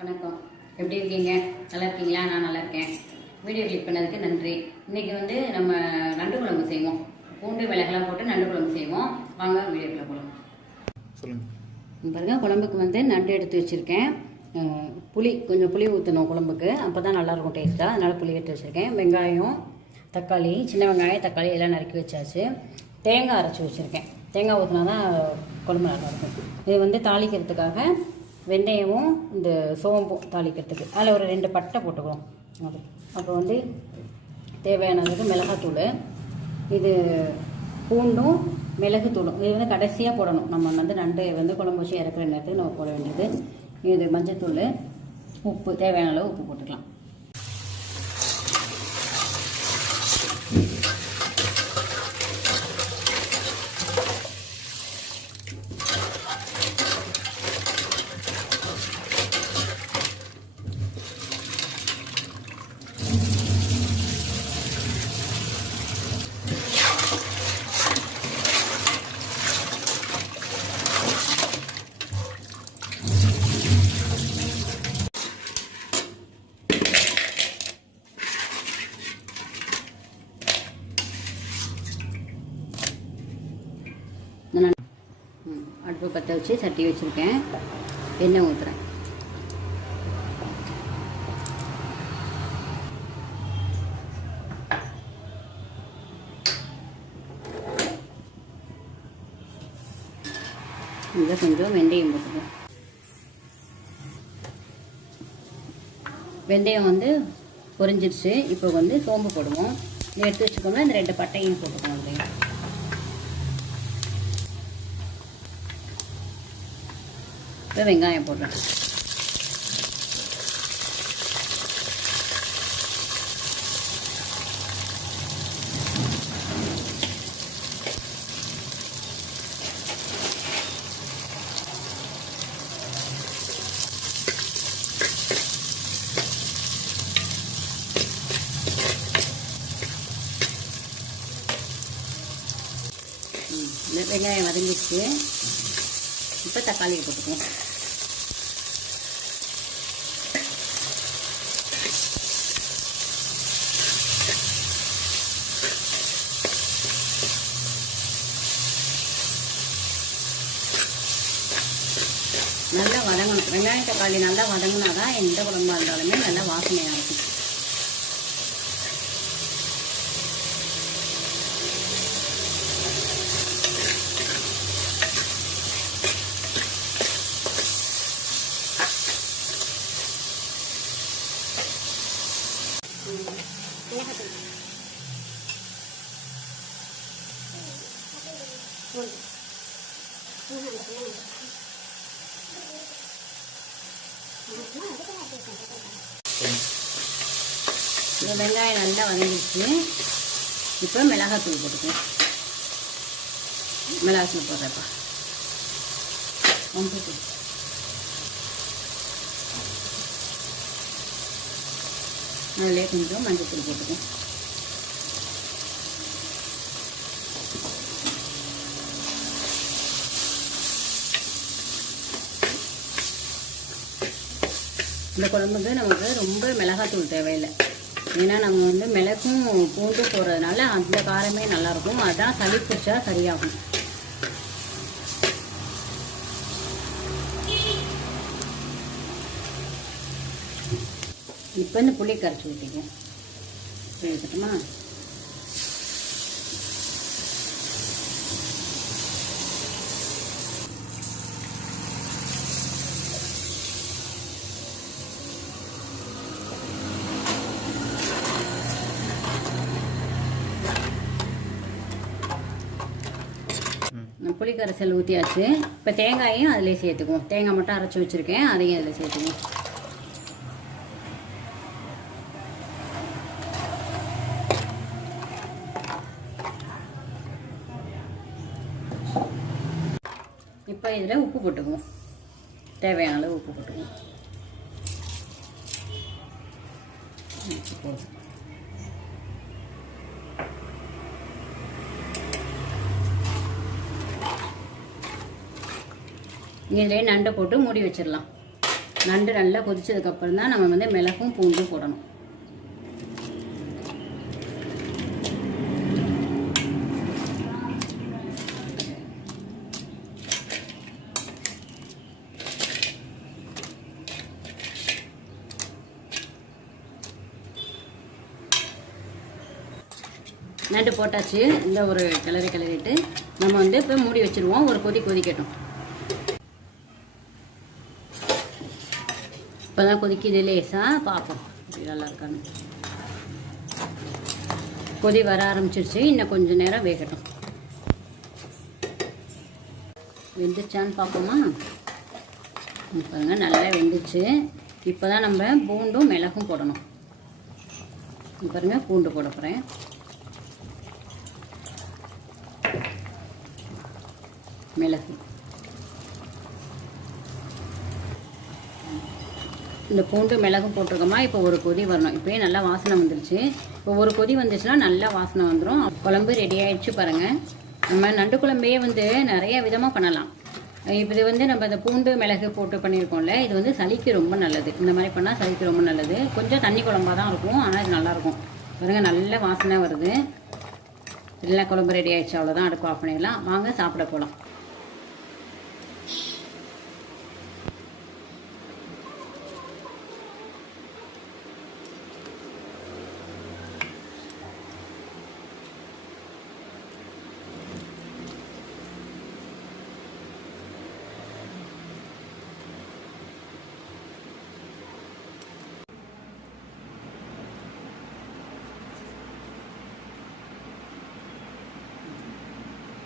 வணக்கம். எப்படி இருக்கீங்க? நல்லா இருக்கீங்களா? நான் நல்லா இருக்கேன். வீடியோ கிளிக் பண்ணதுக்கு நன்றி. இன்னைக்கு நம்ம நண்டு குழம்பு செய்வோம். பூண்டு மிளகெல்லாம் போட்டு நண்டு குழம்பு செய்வோம். வாங்க வீடியோக்குள்ள போகலாம். சொல்லுங்க. பாருங்க, குழம்புக்கு நண்டு எடுத்து வச்சிருக்கேன். கொஞ்சம் புளி ஊற்றணும் குழம்புக்கு, அப்போ தான் நல்லாயிருக்கும் டேஸ்ட்டாக. அதனால் புளி எடுத்து வச்சுருக்கேன். வெங்காயம், தக்காளி, சின்ன வெங்காயம், தக்காளி எல்லாம் நறுக்கி வச்சாச்சு. தேங்காய் அரைச்சி வச்சுருக்கேன். தேங்காய் ஊற்றினா தான் குழம்பு நல்லாயிருக்கும். இது தாளிக்கிறதுக்காக வெந்தயமும் இந்த சோம்பும் தாளிக்கிறதுக்கு அதில் ஒரு 2 பட்டை போட்டுக்கிறோம். அது அப்புறம் தேவையானதுக்கு மிளகாத்தூள், இது பூண்டும் மிளகுத்தூளும். இது கடைசியாக போடணும். நம்ம நண்டு குழம்பு வச்சு இறக்குற நேரத்துக்கு நம்ம போட வேண்டியது. இது மஞ்சத்தூள், உப்பு, தேவையான அளவு உப்பு போட்டுக்கலாம். அடுப்பு பற்ற வச்சு சட்டி வச்சுருக்கேன். எண்ணெய் ஊற்றுறேன். இதில் கொஞ்சம் வெந்தயம் போட்டுக்கோம். வெந்தயம் பொரிஞ்சிடுச்சு. இப்போ சோம்பு போடுவோம். எடுத்து வச்சுக்கோங்க. இந்த 2 பட்டையும் போட்டுக்கோங்க. இப்போ வெங்காயம் போடுறேன். வெங்காயம் வதங்கிடுச்சு. இப்போ தக்காளியை போட்டுக்குவோம். நல்லா வதங்கணும். வெங்காயம் தக்காளி நல்லா வதங்கினா தான் எந்த குழம்பா இருந்தாலுமே நல்லா வாசனையாக இருக்கும். இந்த வெங்காயம் நல்லா வதங்கிடுச்சு. இப்போ மிளகாத்தூள் போட்டுக்கோங்க. மிளகாத்தூள் போடுறப்பா அதிலே கொஞ்சம் மஞ்சத்தூள் போட்டுக்கோங்க. இந்த குழம்புக்கு நமக்கு ரொம்ப மிளகாத்தூள் தேவையில்லை. ஏன்னா நம்ம மிளகும் பூண்டும் போடுறதுனால அந்த காரமே நல்லாயிருக்கும். அதான் சளி பிடிச்சா சரியாகும். இப்போ இந்த புளி கரைச்சி ஊற்றிக்குவோம். எடுத்துட்டோமா? புளி கரைசல் ஊற்றியாச்சு. இப்போ தேங்காயும் அதிலே சேர்த்துக்குவோம். தேங்காய் மட்டும் அரைச்சி வச்சுருக்கேன், அதையும் அதில் சேர்த்துக்குவோம். இப்போ இதில் உப்பு போட்டுக்குவோம். தேவையான அளவு உப்பு போட்டுக்குவோம். போதும். இதிலே நண்டை போட்டு மூடி வச்சிடலாம். நண்டு நல்லா கொதிச்சதுக்கப்புறம் தான் நம்ம வந்து மிளகும் பூண்டும் போடணும். நண்டு போட்டாச்சு. இந்த ஒரு கிளறிட்டு நம்ம வந்து இப்போ மூடி வச்சுருவோம். ஒரு கொதிக்கட்டும். இப்போ தான் கொதிக்குது லேசாக, பார்ப்போம் இப்படி நல்லா இருக்கான்னு. கொதி வர ஆரம்பிச்சிருச்சு. இன்னும் கொஞ்சம் நேரம் வேகட்டும். வெந்துச்சான்னு பார்ப்போமா? பாருங்கள் நல்லா வெந்துச்சு. இப்போ தான் நம்ம பூண்டும் மிளகும் போடணும். பாருங்கள் பூண்டு போட போகிறேன். மிளகு, இந்த பூண்டு மிளகும் போட்டிருக்கோமா. இப்போ ஒரு கொதி வரணும். இப்போயே நல்லா வாசனை வந்துருச்சு. இப்போ ஒரு கொதி வந்துச்சுன்னா நல்லா வாசனை வந்துடும். குழம்பு ரெடி ஆகிடுச்சு பாருங்கள். நம்ம நண்டு குழம்பையே வந்து நிறைய விதமாக பண்ணலாம். இப்போ இது வந்து நம்ம இந்த பூண்டு மிளகு போட்டு பண்ணியிருக்கோம்ல, இது வந்து சளிக்கு ரொம்ப நல்லது. இந்த மாதிரி பண்ணால் சளிக்கு ரொம்ப நல்லது. கொஞ்சம் தண்ணி குழம்பாக தான் இருக்கும், ஆனால் இது நல்லாயிருக்கும். பாருங்கள் நல்ல வாசனை வருது. எல்லா குழம்பு ரெடி ஆகிடுச்சு. அவ்வளோதான், அடுப்பு ஆஃப் பண்ணிடலாம். வாங்க சாப்பிட போகலாம்.